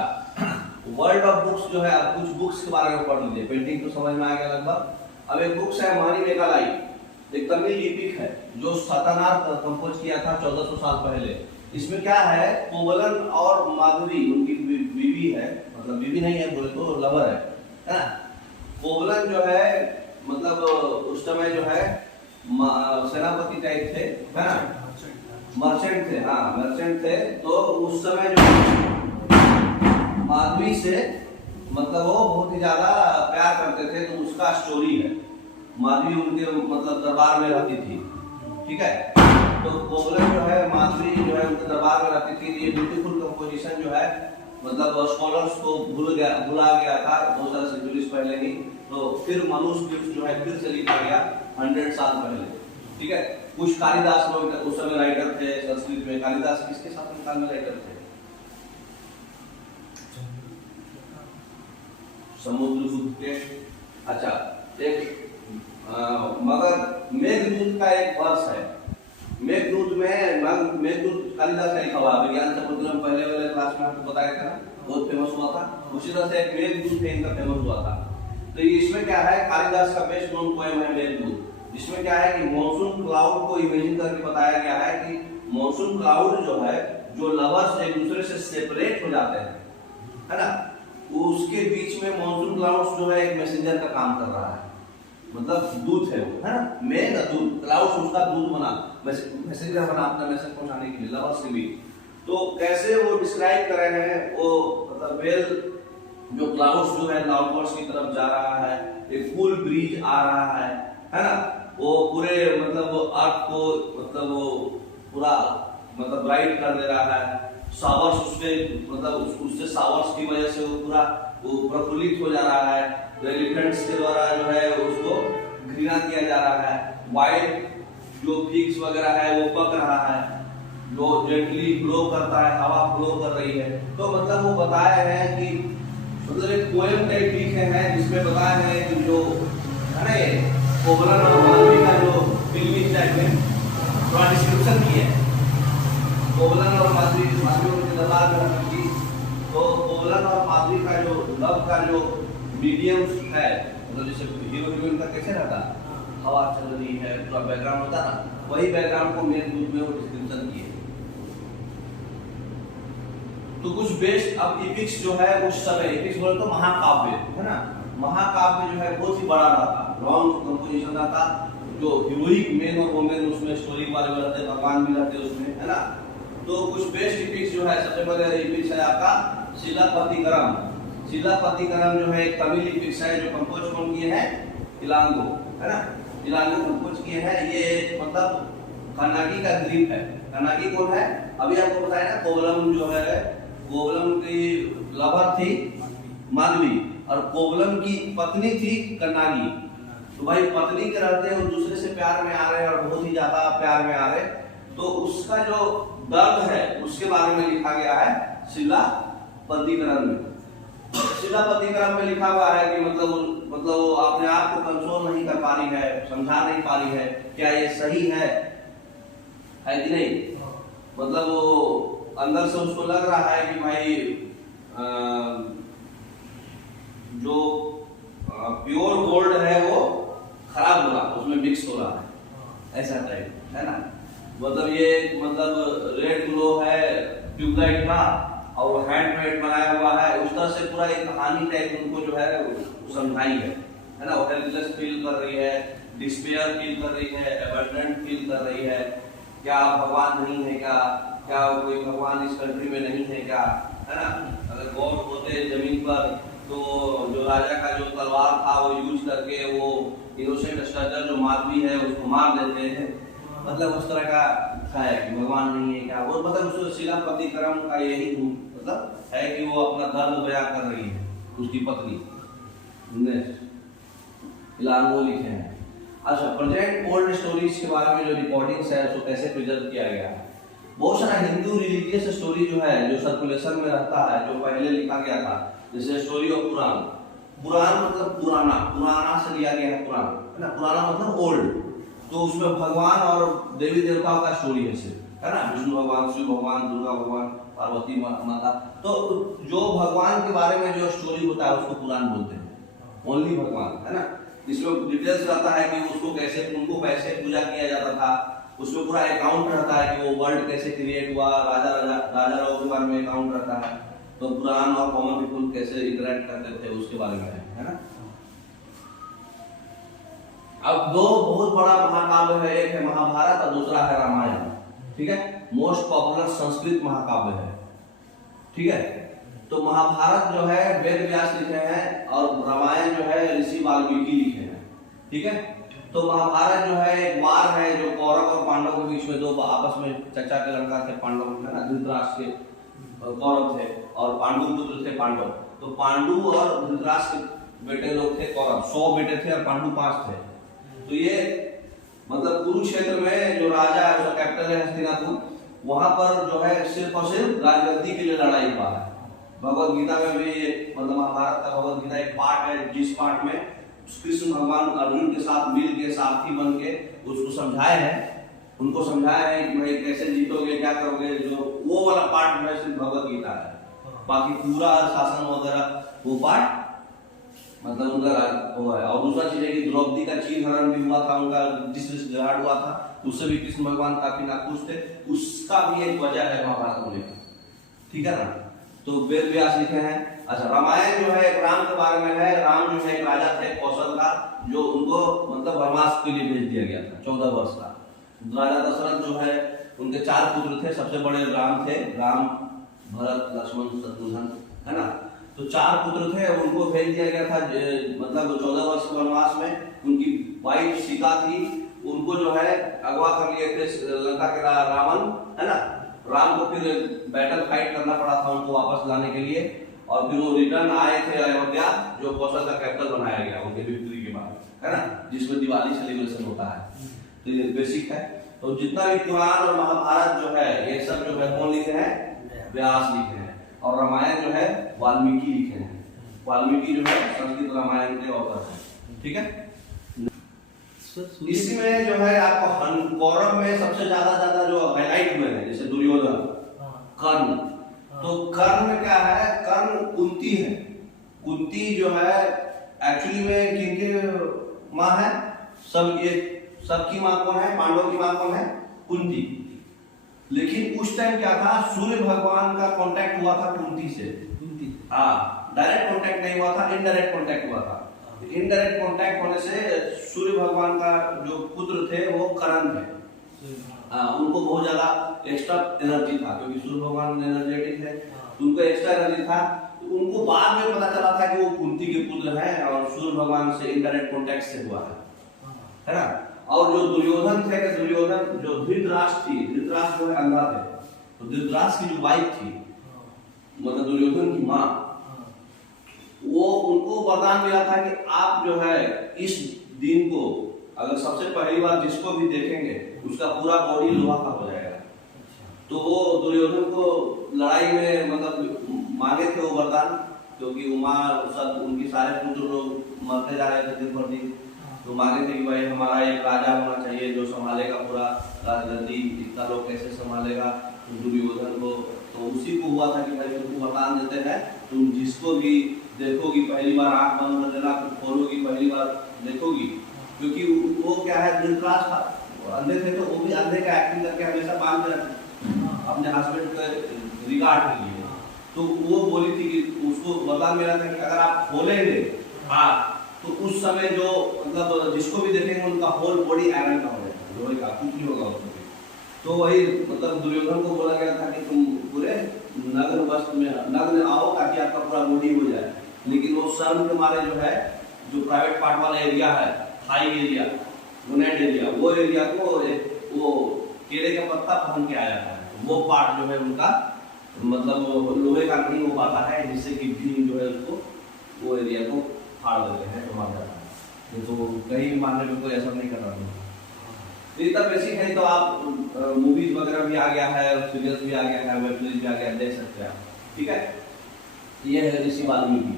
वर्ल्ड ऑफ बुक्स जो है, आप कुछ बुक्स के बारे में पढ़ लीजिए, पेंटिंग तो समझ में आ गया लगभग। अब एक बुक्स है मणि मेघालय, एक तमिल लिपिक है जो सतनाथ कंपोज किया था 1400 साल पहले। इसमें क्या है, कोवलन और माधवी उनकी बीवी है, मतलब बीवी नहीं है बोले तो लवर है ना। कोवलन जो है मतलब उस समय जो है सेनापति टाइप थे, है ना, मर्चेंट थे, हाँ मर्चेंट थे। तो उस समय जो माधवी से मतलब वो बहुत ही ज्यादा प्यार करते थे, तो उसका स्टोरी है। माधवी उनके मतलब दरबार में रहती थी, ठीक है। तो कोवलन जो है माधवी जो है उनके दरबार में रहती थी। ये ब्यूटीफुल कंपोजिशन जो है मतलब स्कॉलर्स को भुला गया था बहुत सारे सेंचुरीज पहले ही, तो फिर मनुस्क्रिप्ट जो है फिर से लिखा गया 100 साल पहले, ठीक है। कुछ कालिदास लोग उस समय राइटर थे संस्कृत में। कालिदास किसके शासनकाल में राइटर थे? समुद्रगुप्त के। अच्छा, एक मगर मेघदूत का एक वर्ष है, मेघदूत में मेघदूत कालिदास का लिखा हुआ, विज्ञान समुद्र में पहले वाले क्लास में आपको बताया था ना, बहुत फेमस हुआ था। उसी तरह से एक मेघदूत है, इनका फेमस हुआ था। तो इसमें क्या है, कालिदास का बेस्ट नोन पोएम है मेघदूत। इसमें क्या है कि मॉनसून क्लाउड को इमेजिन करके बताया गया है कि मॉनसून क्लाउड जो है, जो लवर्स एक दूसरे से सेपरेट हो जाते हैं, है ना, उसके बीच में मॉनसून क्लाउड्स जो है एक मैसेंजर का काम कर रहा है, मतलब दूत है वो, है ना, मेघ दूत, क्लाउड्स उसका दूत बना, मैसेंजर बना अपना मैसेज पहुंचाने के लिए लवर्स के बीच। तो कैसे वो डिस्क्राइब कर रहे हैं, वो मतलब वेल जो क्लाउड्स जो है क्लाउडवर्स की तरफ जा रहा है, एक कूल ब्रीज आ रहा है ना, वो पूरे मतलब अर्थ को मतलब वो पूरा मतलब ब्राइट कर दे रहा है। शावर्स उसपे मतलब उससे शावर्स की वजह से वो पूरा वो प्रफुल्लित हो जा रहा है। एलिफेंट्स के द्वारा जो है उसको घृणा किया जा रहा है। वाइल्ड जो फिग्स वगैरह है वो पक रहा है, जो जेंटली ब्लो करता है, हवा ब्लो कर रही है। तो मतलब वो बताया है कि मतलब एक पोएम टाइप लिखे हैं जिसमें बताया है कि जो है कोवलन और माधवी का जो फिल्मी टाइप में थोड़ा डिस्क्रिप्शन किए हैं। कोवलन और माधवी उनके दरबार में रहती थी, तो कोवलन और माधवी का जो लव का जो मीडियम है, मतलब जैसे हीरो हीरोइन का कैसे रहता, हवा चल रही है, पूरा बैकग्राउंड होता ना, वही बैकग्राउंड को मेघदूत में वो डिस्क्रिप्शन किए। तो कुछ बेस्ट अब इपिक्स जो है उस समय, इपिक्स बोले तो महाकाव्य है ना, महाकाव्य जो है बहुत ही बड़ा रहा था, लॉन्ग कंपोजिशन रहा था, जो हीरोइक मेन और वुमेन उसमें स्टोरी वाले रहते, भगवान भी रहते उसमें, है ना। तो कुछ बेस्ट इपिक्स जो है, सबसे पहले इपिक्स है आपका शिलापतिकरम। शिलापतिकरम जो है एक तमिल इपिक्स है, जो कंपोज कौन किए हैं, इलांगो, है ना, इलांगो कंपोज किए हैं। ये मतलब कर्नाटी का ग्रीक है। कर्नाटी कौन है, अभी आपको बताया ना, कोवलम जो है, कोवलम की लवर थी माधवी और कोवलम की पत्नी थी कन्नागी। तो भाई पत्नी के रहते हैं दूसरे से प्यार में आ रहे हैं और बहुत ही ज्यादा प्यार में आ रहे, तो उसका जो दर्द है उसके बारे में लिखा गया है शिलापतिकरम। पतिकरण में, शिलापतिकरण में लिखा हुआ है कि मतलब वो अपने आप को कंट्रोल नहीं कर पा रही है, समझा नहीं पा रही है, क्या ये सही है कि नहीं। मतलब वो अंदर से उसको लग रहा है कि भाई जो प्योर गोल्ड है वो खराब हो रहा, उसमें मिक्स हो रहा है, ऐसा टाइप है ना। मतलब ये मतलब रेड ग्लो है, ट्यूबलाइट का, और हैंडमेड बनाया हुआ है, उस तरह से पूरा एक कहानी टाइप उनको जो है समझाई है ना। वो हेल्पलेस फील कर रही है, डिस्पेयर फील कर रही है, अबंडेंट फील कर रही है, क्या भगवान नहीं है क्या कोई भगवान इस कंट्री में नहीं है क्या, है ना। अगर गॉड होते जमीन पर तो जो राजा का जो तलवार था वो यूज करके वो इनोसेंट स्ट्रक्चर जो माधवी है उसको मार देते हैं। मतलब उस तरह का है कि भगवान नहीं है क्या, वो मतलब उस शिलापतिकरण का यही मतलब है कि वो अपना दर्द बयां कर रही है उसकी पत्नी इलान वो लिखे हैं। अच्छा, प्रेजेंट ओल्ड स्टोरीज के बारे में जो रिकॉर्डिंग्स है उसको कैसे प्रिजर्व किया गया है। बहुत सारा हिंदू रिलीजियस स्टोरी जो है जो सर्कुलेशन में रहता है, जो पहले लिखा गया था, जैसे स्टोरी ऑफ पुराण। पुराण मतलब पुराना से लिया गया है पुराण, है ना। पुराना मतलब ओल्ड, तो उसमें भगवान और देवी देवताओं का स्टोरी है सिर्फ, है ना। विष्णु भगवान, शिव भगवान, दुर्गा भगवान, पार्वती माता। तो जो भगवान के बारे में जो स्टोरी होता है उसको पुराण बोलते हैं, ओनली भगवान, है ना। इसमें डिटेल्स रहता है कि उसको कैसे, उनको कैसे पूजा किया जाता था, उसमें पूरा अकाउंट रहता है कि वो वर्ल्ड कैसे क्रिएट हुआ, राजा लोगों के बारे में अकाउंट रहता है। तो पुराण और कॉमन पीपल कैसे इंटरेक्ट करते थे उसके बारे में है ना। अब दो बहुत बड़ा महाकाव्य है, एक है महाभारत और दूसरा है रामायण, ठीक है। मोस्ट पॉपुलर संस्कृत महाकाव्य है, ठीक है। तो महाभारत जो है वेद व्यास लिखे हैं और रामायण जो है ऋषि वाल्मीकि लिखे हैं, ठीक है। तो महाभारत जो है एक वार है जो कौरव और पांडव के बीच में, दो आपस में चचा के लड़का थे पांडव, है ना। धृतराष्ट्र के कौरव थे और पांडु पुत्र थे पांडव। तो पांडु और धृतराष्ट्र के बेटे लोग थे कौरव, 100 बेटे थे और पांडु 5 थे। तो ये मतलब कुरुक्षेत्र में जो राजा है उसका कैपिटल है हस्तिनापुर, वहां पर जो है सिर्फ और सिर्फ राजगद्दी के लिए लड़ाई हुआ है। भगवत गीता में भी मतलब महाभारत का भगवत गीता एक पार्ट है जिस पार्ट में कृष्ण भगवान अर्जुन के साथ मिल के सारथी बन के उसको समझाए हैं, उनको समझाया है कि भाई कैसे जीतोगे, क्या करोगे, जो वो वाला पार्ट में सिर्फ भगवत गीता है। बाकी पूरा शासन वगैरह वो पार्ट मतलब उनका वो है। और दूसरा चीज है कि द्रौपदी का चीर हरण भी हुआ था, उनका जिस ग्रहण हुआ था उससे भी कृष्ण भगवान काफी नाखुश थे, उसका भी एक वजह है महाभारत होने का, ठीक है ना। तो वेद व्यास लिखे हैं। अच्छा, रामायण जो है राम के बारे में है। राम जो है एक राजा थे कौशल का, जो उनको मतलब वनवास के लिए भेज दिया गया था 14 वर्ष का। राजा दशरथ जो है उनके 4 पुत्र थे, सबसे बड़े राम थे, राम भरत लक्ष्मण शत्रुघ्न, है ना। तो 4 पुत्र थे, उनको भेज दिया गया था मतलब 14 वर्ष के वनवास में। उनकी वाइफ सीता थी, उनको जो है अगवा कर लिए थे लंका के रावण, है ना। राम को फिर बैटल फाइट करना पड़ा था उनको वापस लाने के लिए, और फिर वो रिटर्न आए थे अयोध्या, जो कौशल का कैपिटल बनाया गया उनके विक्ट्री के बाद, है ना, जिसमें दिवाली सेलिब्रेशन होता है। तो ये बेसिक है। तो जितना भी पुराण और महाभारत जो है ये सब जो है कौन लिखे हैं, व्यास लिखे हैं, और रामायण जो है वाल्मीकि लिखे हैं। वाल्मीकि जो है संस्कृत रामायण के ऑथर है, ठीक है। इसी में जो है आपको कौरव में सबसे ज्यादा जो हाईलाइट हुए हैं, जैसे दुर्योधन, कर्ण। तो कर्ण क्या है, कर्ण कुंती है। कुंती जो है एक्चुअली में किनके माँ है, सब ये सबकी माँ कौन है, पांडव की माँ कौन है, कुंती। लेकिन उस टाइम क्या था, सूर्य भगवान का कांटेक्ट हुआ था कुंती से। हाँ, डायरेक्ट कांटेक्ट नहीं हुआ था, इनडायरेक्ट कांटेक्ट हुआ था। इनडायरेक्ट कांटेक्ट होने से सूर्य भगवान का जो पुत्र थे वो कर्ण थे। उनको बहुत ज्यादा एक्स्ट्रा एनर्जी था, क्योंकि सूर्य भगवान एनर्जेटिक है, तो उनको एक्स्ट्रा एनर्जी था। तो उनको बाद में पता चला था कि वो कुंती के पुत्र हैं और सूर्य भगवान से इनडायरेक्ट कांटेक्ट से हुआ है ना। और जो दुर्योधन थे, दुर्योधन जो धृतराष्ट्र थी, धृतराष्ट्र जो है अंधा थे, तो धृतराष्ट्र की जो वाइफ थी मतलब दुर्योधन की माँ, वो उनको वरदान मिला था कि आप जो है इस दिन को अगर सबसे पहली बार जिसको भी देखेंगे उसका पूरा बॉडी लोहा का हो जाएगा। तो वो दुर्योधन को लड़ाई में मतलब मांगे थे वो वरदान, क्योंकि उमा सब उनके सारे पुत्र लोग मरते जा रहे थे दिन पर दिन, तो मांगे थे कि भाई हमारा एक राजा होना चाहिए जो संभालेगा पूरा राजगद्दी, इतना लोग कैसे संभालेगा दुर्योधन को। तो उसी को हुआ था कि भाई तुमको वरदान देते हैं, तुम जिसको भी देखोगी पहली बार आंख बंद कर देना, फिर खोलोगी पहली बार देखोगी, क्योंकि वो क्या है धृतराष्ट्र अंधे थे, तो वो भी अंधे का एक्टिंग करके हमेशा बांध रखते अपने हस्बैंड के रिगार्ड के लिए। तो वो बोली थी कि उसको वरदान मिला था कि अगर आप खोलेंगे हाथ तो उस समय जो मतलब जिसको भी देखेंगे उनका होल बॉडी आयरन का हो जाएगा, लोहे का, कुछ नहीं होगा उसको। तो वही मतलब दुर्योधन को बोला गया था कि तुम पूरे नग्न वस्त्र में नग्न आओ ताकि आपका पूरा बॉडी हो जाए, लेकिन वो शर्म के मारे जो है जो प्राइवेट पार्ट वाला एरिया है, थाई एरिया, गोनेड एरिया, वो एरिया को वो केले का पत्ता पहन के आया था, वो पार्ट जो है उनका मतलब लोहे का नहीं हो पाता है, जिससे कि भीम जो है उसको वो एरिया को फाड़ देते हैं, तो मार जाता है। तो कहीं मारने में कोई ऐसा नहीं कर रहा है। इतना बेसिक है, तो आप मूवीज वगैरह भी आ गया है, सीरियल्स भी आ गया है, वेब सीरीज भी आ गया है, देख सकते हैं आप, ठीक है। ये है ऋषि वाल्मीकि।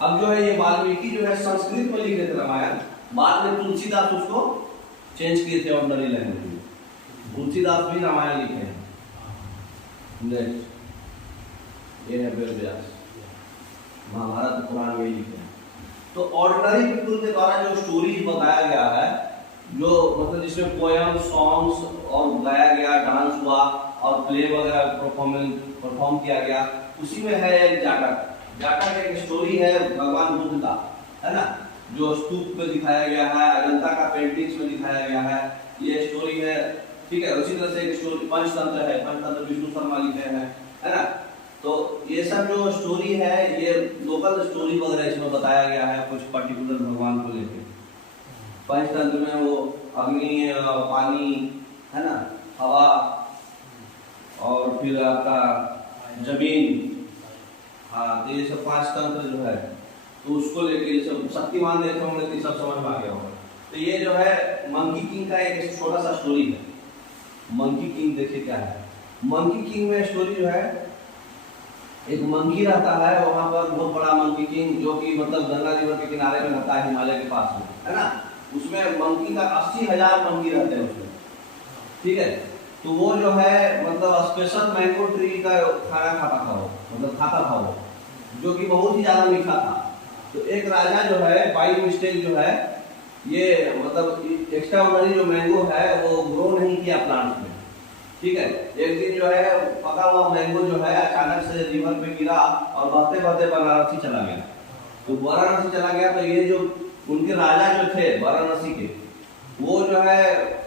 अब जो है ये वाल्मीकि जो है संस्कृत में लिखे थे रामायण, बाद में तुलसीदास उसको चेंज किए थे ऑर्डिनरी लैंग्वेज में, तुलसीदास भी रामायण लिखे हैं। नेक्स्ट ये है वेद व्यास, महाभारत पुराण में लिखे हैं। तो ऑर्डिनरी पीपल के द्वारा जो स्टोरीज बताया गया है, जो मतलब जिसमें पोयम, सॉन्ग्स और गाया गया, डांस हुआ और प्ले वगैरह परफॉर्म किया गया, उसी में है एक जाटक। जाटक एक स्टोरी है भगवान बुद्ध का, है ना, जो स्तूप पे दिखाया गया है, अजंता का पेंटिंग्स में दिखाया गया है, ये स्टोरी है, ठीक है। उसी तरह से एक स्टोरी पंचतंत्र है, पंचतंत्र विष्णु शर्मा लिखे हैं, है ना। तो ये सब जो स्टोरी है ये लोकल स्टोरी वगैरह इसमें बताया गया है, कुछ पर्टिकुलर भगवान को लेकर। पंचतंत्र में वो अग्नि, पानी, है ना, हवा और फिर आपका जमीन, हाँ, तो ये सब पांच तंत्र जो है, तो उसको लेके ये सब शक्तिमान देखे होंगे तो सब समझ में आ गया होगा। तो ये जो है मंकी किंग का एक छोटा सा स्टोरी है। मंकी किंग देखिए क्या है। मंकी किंग में स्टोरी जो है, एक मंकी रहता है वहां पर, बहुत बड़ा मंकी किंग, जो कि मतलब गंगा रिवर के किनारे में रहता है, हिमालय के पास में, है ना। उसमें मंकी का 80,000 मंकी रहते हैं उसमें, ठीक है। तो वो जो है मतलब स्पेशल मैंगो ट्री का खाना खाता था वो, मतलब खाता था वो, जो कि बहुत ही ज्यादा मीठा था। तो एक राजा जो है बाई मिस्टेक जो है ये मतलब एक्स्ट्रा ऑर्डिनरी जो मैंगो है वो ग्रो नहीं किया प्लांट में, ठीक है। एक दिन जो है पका हुआ मैंगो जो है अचानक से रिवर पे गिरा और बहते बहते बनारसी चला गया। तो वाराणसी चला गया, तो ये जो उनके राजा जो थे वाराणसी के, वो जो है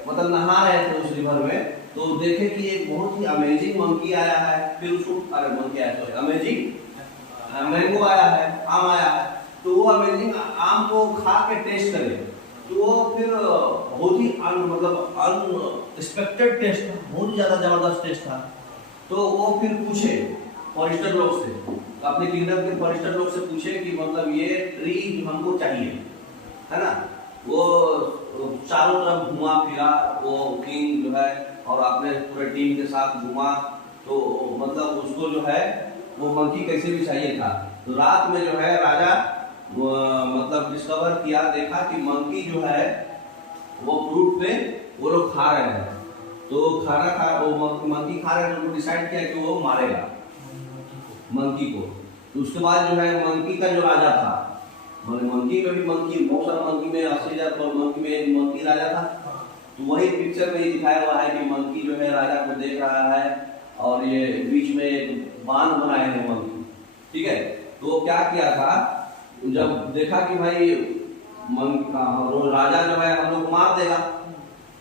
मतलब नहा रहे थे उस रिवर में, तो देखे कि एक बहुत ही अमेजिंग मंकी आया है। फिर उसको अरे मंकी आया, सॉरी, अमेजिंग मैंगो आया है, आम आया है। तो वो अमेजिंग आम को खा के टेस्ट करे, तो वो फिर बहुत ही मतलब अनएक्सपेक्टेड टेस्ट था, बहुत ही ज्यादा जबरदस्त टेस्ट था। तो वो फिर पूछे फॉरेस्टर लोग से, अपने किंगडम के फॉरेस्टर लोग से पूछे कि मतलब ये ट्री हमको चाहिए, है ना। वो चारों तरफ घुमा फिरा वो किंग जो है, और अपने पूरे टीम के साथ घुमा, तो मतलब उसको जो है वो मंकी कैसे भी चाहिए था। तो रात में जो है राजा मतलब डिस्कवर किया, देखा कि मंकी जो है वो फ्रूट पे वो लोग खा रहे हैं। तो खाना खा वो मंकी खा रहे हैं, तो डिसाइड किया कि वो मारेगा मंकी को। तो उसके बाद जो है मंकी का जो राजा था, मंकी में भी मंकी बहुत सारा मंकी में 80,000 मंकी में एक मंकी राजा था। तो वही पिक्चर में दिखाया हुआ है कि मंकी जो है राजा को देख रहा है और ये बीच में एक बांध बनाए हैं मंकी, ठीक है। तो वो क्या किया था, जब देखा कि भाई राजा जो है हम लोग मार देगा,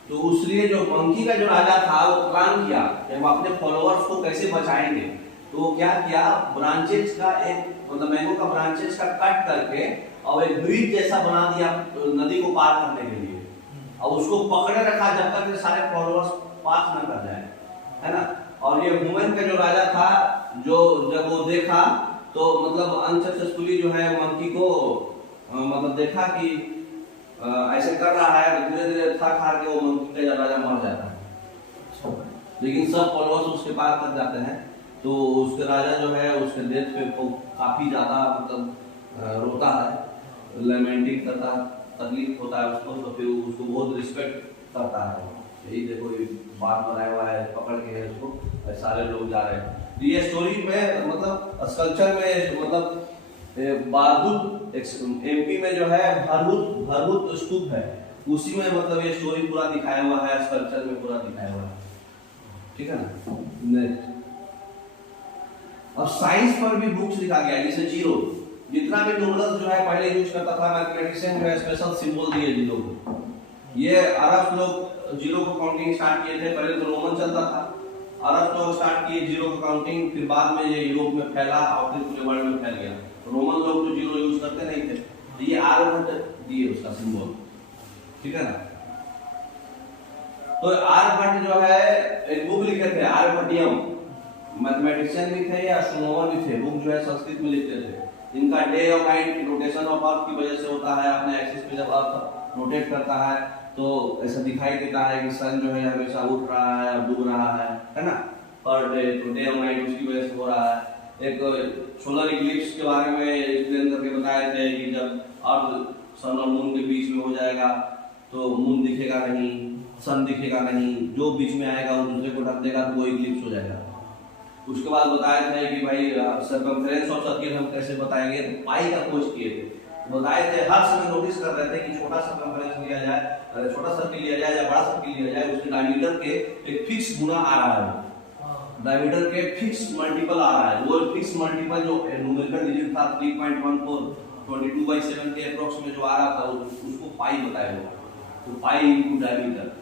तो इसलिए जो मंकी का जो राजा था वो प्लान किया कि हम अपने फॉलोअर्स को कैसे बचाएंगे। तो वो क्या किया, ब्रांचेस का एक मतलब मैंगो का ब्रांचेस का कट करके और एक ब्रिज जैसा बना दिया नदी को पार करने के लिए, और उसको पकड़े रखा जब तक सारे फॉलोअर्स पास न कर जाए, है ना। और ये वुमेन का जो राजा था, जो जब वो देखा तो मतलब अनसक्सेसफुली जो है मंकी को मतलब देखा कि ऐसे कर रहा है, तो धीरे धीरे थक हार के वो मंकी का राजा मर जाता है। लेकिन सब फॉलोअर्स उसके पार कर जाते हैं, तो उसके राजा जो है उसके डेथ पे काफी ज्यादा मतलब रोता है, लेमेंटिंग करता है, तकलीफ होता है उसको, तो फिर उसको बहुत रिस्पेक्ट करता है। यही देखो ये बात बनाया हुआ है, पकड़ के है उसको, सारे लोग जा रहे हैं। तो ये स्टोरी में मतलब स्कल्पचर में मतलब बारहूत एमपी में जो है भरभूत स्तूप है, उसी में मतलब ये स्टोरी पूरा दिखाया हुआ है, स्कल्पचर में पूरा दिखाया हुआ है। ठीक है ना। नेक्स्ट, अब साइंस पर भी बुक्स लिखा गया है, जैसे जीरो, जितना भी न्यूमरल्स जो है पहले यूज करता था मैथमेटिशियन जो है स्पेशल सिंबल दिए जीरो को। ये अरब लोग जीरो को काउंटिंग स्टार्ट किए थे, पहले तो रोमन चलता था, अरब लोग स्टार्ट किए जीरो को काउंटिंग, फिर बाद में ये यूरोप में फैला और फिर पूरे वर्ल्ड में फैल गया। रोमन लोग तो जीरो यूज करते नहीं थे, तो ये आर्यभट्ट दिए उसका सिंबल। ठीक है ना। तो आर्यभट्ट जो है एक बुक लिखे थे आर्यभट्टियम, मैथमेटिशियन भी थे या एस्ट्रोनॉमर भी थे, बुक जो है संस्कृत में लिखते थे। इनका डे और नाइट रोटेशन ऑफ अर्थ की वजह से होता है, अपने एक्सिस पे जब अर्थ रोटेट करता है तो ऐसा दिखाई देता है कि सन जो है हमेशा उठ रहा है और डूब रहा है ना, पर डे, तो डे और नाइट उसकी वजह से हो रहा है। एक सोलर इक्लिप्स के बारे में एक्सप्लेन करके बताए थे कि जब अर्थ सन और मून के बीच में हो जाएगा तो मून दिखेगा नहीं, सन दिखेगा नहीं, जो बीच में आएगा वो दूसरे को ढक देगा तो वो इक्लिप्स हो जाएगा। उसके बाद बताए थे कि भाई सर्कमफ्रेंस ऑफ सर्किल हम कैसे बताएंगे, तो पाई का खोज किए थे, बताए थे हर समय नोटिस कर रहे थे कि छोटा सर्कमफ्रेंस लिया जाए, छोटा सर्किल लिया जाए या बड़ा सर्किल लिया जाए, उसके डायमीटर के एक फिक्स गुना आ रहा है, डायमीटर के फिक्स मल्टीपल आ रहा है। वो फिक्स मल्टीपल जो न्यूमेरिकल डिजिट था 3.14 22/7 के अप्रोक्स में जो आ रहा था उसको पाई बताया गया, तो पाई इनटू डायमीटर,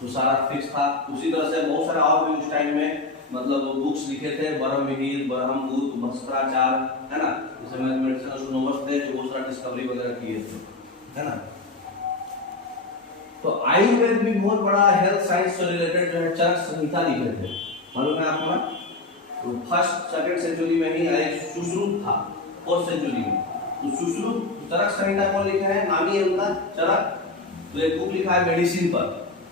तो सारा फिक्स था। उसी तरह से बहुत सारा और भी उस टाइम में मतलब वो बुक्स लिखे थे, ब्रह्मविहिर, ब्रह्मगुप्त, भस्त्राचार्य, है ना, जैसे मैथमेटिशियन एस्ट्रोनॉमर्स थे जो बहुत सारा डिस्कवरी वगैरह किए थे, है ना। तो आयुर्वेद भी बहुत बड़ा हेल्थ साइंस से रिलेटेड जो है चरक संहिता लिखे थे, मालूम है आपको ना। तो फर्स्ट सेकंड सेंचुरी में ही एक सुश्रुत था, फोर्थ सेंचुरी में, तो सुश्रुत चरक संहिता कौन लिखा है, नामी है उनका चरक। तो एक बुक लिखा है मेडिसिन पर,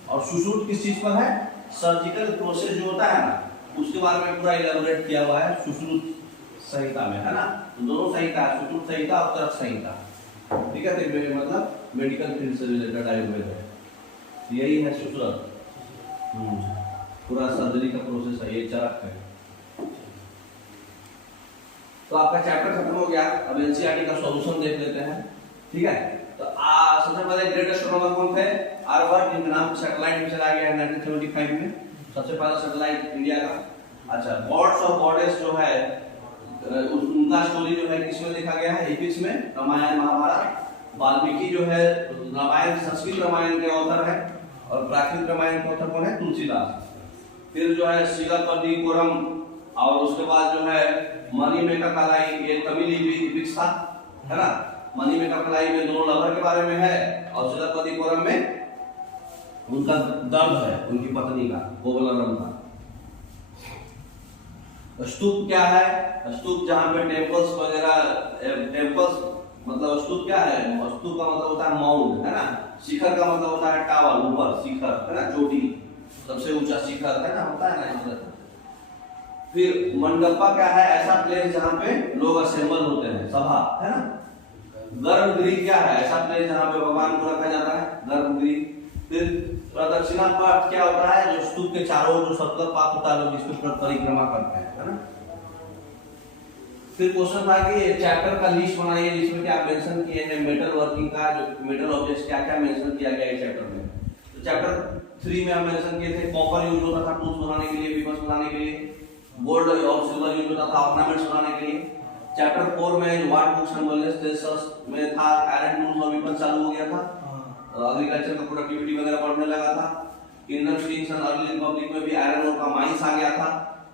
और सुश्रुत किस चीज पर है, सर्जिकल प्रोसेस जो होता है ना उसके बारे में पूरा इलैबोरेट किया हुआ है सुश्रुत संहिता में, है ना। तो दोनों संहिता है, सुश्रुत संहिता और चरक संहिता। ठीक है, तो मतलब मेडिकल फील्ड से रिलेटेड आयुर्वेद है, यही है सुश्रुत, पूरा सर्जरी का प्रोसेस है, ये चरक है। तो आपका चैप्टर खत्म हो गया, अब एनसीईआरटी का सॉल्यूशन देख लेते हैं। ठीक है, तो सबसे पहले ग्रेट एस्ट्रोनॉमर कौन थे, आर्यभट्ट, जिनका नाम सैटेलाइट में चला गया 1975 में, सबसे पहला सैटेलाइट इंडिया का। अच्छा, गॉड्स और गॉडेस जो है उनका स्टोरी जो है किसमें लिखा गया है, एपिक्स में, रामायण महाभारत। वाल्मीकि जो है रामायण, संस्कृत रामायण के ऑथर है, और प्राकृत रामायण के ऑथर कौन है, तुलसीदास। फिर जो है शिलापति कोरम, और उसके बाद जो है मणिमेका कलाई, ये तमिल एपिक्स था, है ना। मणिमेका कलाई में दोनों लवर के बारे में है, और शिलापति कोरम में उनका दर्द है, उनकी पत्नी का, कोवलरम का। स्तूप क्या है, स्तूप जहाँ पे टेम्पल्स वगैरह, टेम्पल्स मतलब स्तूप क्या है, स्तूप का मतलब होता है माउंट, है ना। शिखर का मतलब होता है टावर, ऊपर शिखर, है ना, चोटी, सबसे ऊंचा शिखर, है ना, होता है ना। फिर मंडपा क्या है, ऐसा प्लेस जहाँ पे लोग असेंबल होते हैं, सभा, है ना। गर्भगृह क्या है, ऐसा प्लेस जहाँ पे भगवान को रखा जाता है, गर्भगृह। फिर प्रदक्षिणा पाठ क्या होता है, जो स्तूप के चारों जो सर्कुलर पाथ होता है, लोग जिसको परिक्रमा करते हैं, है ना। फिर क्वेश्चन था कि चैप्टर का लिस्ट बनाइए जिसमें कि आप मेंशन किए हैं मेटल वर्किंग का, जो मेटल ऑब्जेक्ट्स क्या क्या मेंशन किया गया है चैप्टर में। तो चैप्टर 3 में हम मेंशन किए थे कॉपर यूज होता था टूल्स बनाने के लिए, वेपन्स बनाने के लिए, गोल्ड और सिल्वर यूज होता था ऑर्नामेंट्स बनाने के लिए। चैप्टर 4 में व्हाट बुक्स एंड नॉलेज में था आयरन टूल्स और वेपन चालू हो गया था, एग्रीकल्चर का प्रोडक्टिविटी वगैरह बढ़ने लगा था। इंडस्ट्रीज एंड अर्ली रिपब्लिक में भी आयरन और का माइंस आ गया था।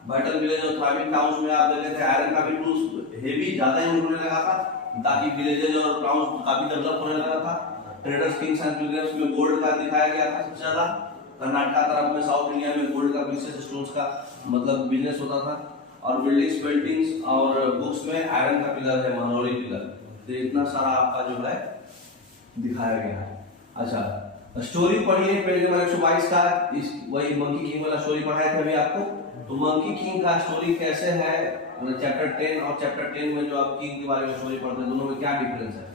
बैटल विलेज और थ्राइविंग टाउन्स में आप देखे थे आयरन का भी टूल्स हेवी ज्यादा यूज होने लगा था, ताकि विलेजेस और टाउन्स काफी डेवलप होने लगा था। ट्रेडर्स किंग्स एंड पिलग्रिम्स में गोल्ड का दिखाया गया था सबसे ज्यादा। कर्नाटका तरफ में, साउथ इंडिया में गोल्ड का प्रीशियस स्टोन्स का मतलब बिजनेस होता था। और बिल्डिंग्स, पेंटिंग्स और बुक्स में आयरन का पिलर है, मनोली पिलर। तो इतना सारा आपका जो है दिखाया गया है। अच्छा, स्टोरी पढ़िए पेज नंबर 122 का, इस वही मंकी किंग वाला स्टोरी पढ़ाया था अभी आपको। तो मंकी किंग का स्टोरी कैसे है, चैप्टर 10 और चैप्टर 10 में जो आप किंग के बारे में स्टोरी पढ़ते हैं, दोनों में क्या डिफरेंस है।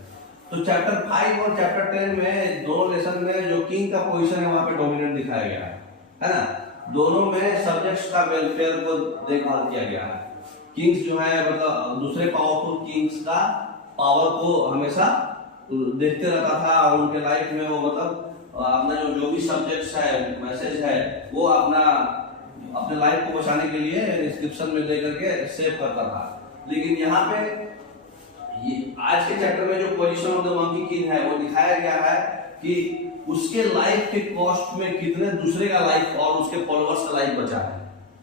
तो चैप्टर 5 और चैप्टर 10 में दोनों लेसन में जो किंग का पोजीशन है वहां पे डोमिनेंट दिखाया गया है ना। दोनों में सब्जेक्ट्स का वेलफेयर को देखभाल किया गया है। किंग्स जो है मतलब दूसरे पावरफुल किंग्स का पावर को हमेशा देखते रहता था, और उनके लाइफ में वो मतलब अपना जो भी सब्जेक्ट्स है, मैसेज है, वो अपने लाइफ को बचाने के लिए इंस्क्रिप्शन में दे करके सेव करता था। लेकिन यहाँ पे ये आज के चैप्टर में जो position of the monkey king है वो दिखाया गया है कि उसके लाइफ के कॉस्ट में कितने दूसरे का लाइफ और उसके फॉलोअर्स का लाइफ बचा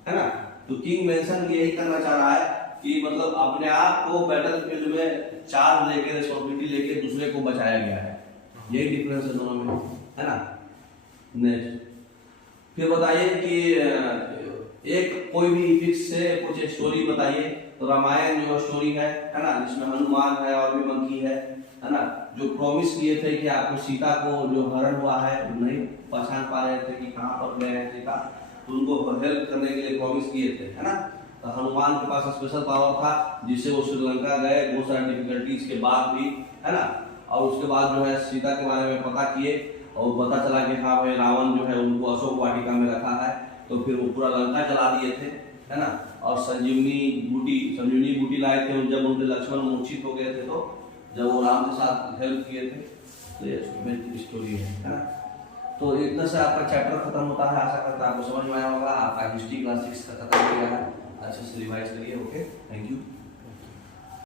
है ना। तो किंग मेंशन यही करना चाह रहा है कि मतलब अपने आप को बैटल फील्ड में चार्ज लेके, रिस्पांसिबिलिटी लेके दूसरे को बचाया गया है। यही डिफरेंस है दोनों में, है ना। नेक्स्ट फिर बताइए कि एक कोई भी इपिक्स से कुछ एक स्टोरी बताइए। तो रामायण जो स्टोरी है ना, जिसमें हनुमान है और भी मंकी है ना, जो प्रॉमिस किए थे कि आपको सीता को जो हरण हुआ है नहीं पहचान पा रहे थे कि कहाँ पर गए हैं सीता, तो उनको हेल्प करने के लिए प्रॉमिस किए थे, है ना। तो हनुमान के पास स्पेशल पावर था जिससे वो श्रीलंका गए बहुत सारी डिफिकल्टीज के बाद भी, है ना। और उसके बाद जो है सीता के बारे में पता किए और पता चला कि हाँ भाई रावण जो है उनको अशोक वाटिका में रखा है। तो फिर वो पूरा लंका जला दिए थे, है ना। और संजीवनी बूटी लाए थे जब उनके लक्ष्मण मूर्छित हो गए थे, तो जब वो राम के साथ हेल्प किए थे। तो ये स्टोरी है ना। तो इतना से आपका चैप्टर खत्म होता है। आशा करता है आपको समझ में आया होगा। आपका हिस्ट्री क्लास 6 का खत्म हो गया है। अच्छे से रिवाइज करिए। Okay, thank you.